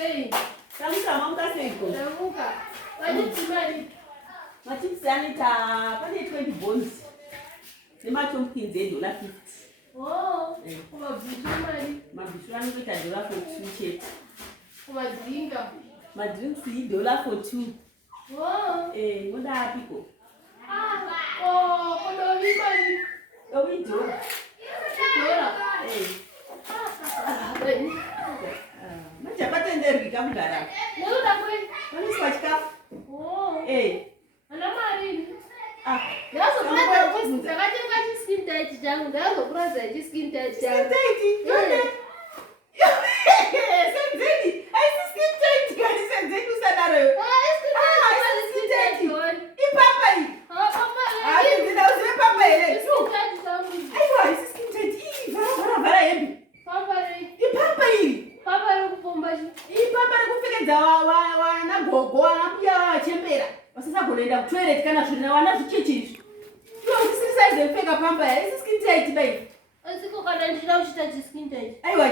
sei. Tamuka seiko. Tamuka. Vachitsimari. Vachitsanita pane 20 bonds. Nematomkins $50. Oh. Kumabhishu mari. Mabhishu anoita $42 chete. Kumadrinka. Madrinks $42. Oh. Ngoda apiko. Oh, kodovi mari. Dovi $1. Machapatenderwi kamugara. Nekuda kwei. Vaniswa chikafu. Oh. Ana mari. Ndakazokuraza kuti ndakatenga chiskin tight changu. Ndakazokuraza chiskin tight changu. Skin tight. Senzeni. Aisi skin tight kani senzeni usadaro. Skin tight. Ipapa hii. Papa. Ndina uzive papa hele. Skin tight changu. Aiwa, isi skin tight. Vara hembi. Papa re. Ipapa hii. Papa re kupombashi. Ipapa re kupfekedza wana gogo wanabuya wachembera. Wasisagolenda kutoilet kana zvina wana zvichichizvi. Iwe usisaize kupfeka pamba here. Isi skin tight bai. Asiko kana ndira kuchita chiskin tight. Aiwa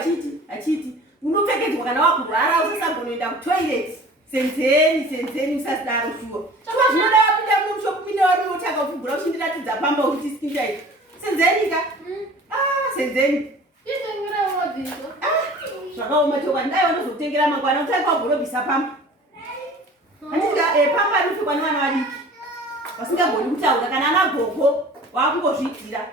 achiti. Unopfekedzwa kana wakurara usisagolenda kutoilet. Senzeni usasidaro shuwa. Chava zvinoda wapinda mumushopu mine wari wotaka kuvhura uchindiratidza pamba kuti skin tight. Senzeni ka? Senzeni. Itengera mabhiso. Zvakaoma toka ndai wanozotengera mangwana utanga wagorobhisa pamba. Handika pamba inopfekwa nevana vadiki. Vasingagoni kutaura kana ana gogo wakungozviitira.